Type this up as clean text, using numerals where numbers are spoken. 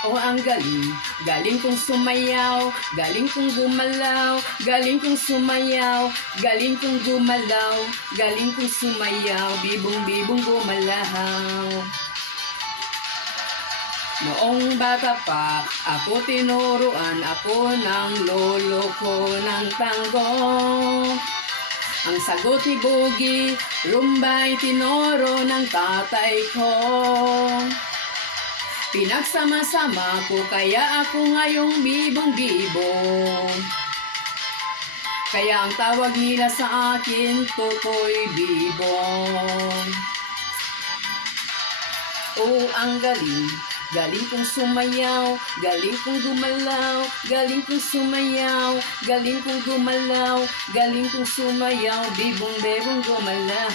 Oh, ang galing, galing kong sumayaw, galing kong gumalaw, galing kong sumayaw, galing kong gumalaw, galing kong sumayaw, bibong-bibong gumalaw. Noong bata pa, ako tinuruan ako ng lolo ko ng tango. Ang sagot ni Boogie, rumba'y tinuro ng tatay ko. Pinagsama-sama ko kaya ako ngayong bibong-bibong. Kaya ang tawag nila sa akin, Totoy Bibong. Oh, ang galing, galing kong sumayaw, galing kong gumalaw, galing kong sumayaw, galing kong gumalaw, galing kong sumayaw, bibong-bibong gumalaw.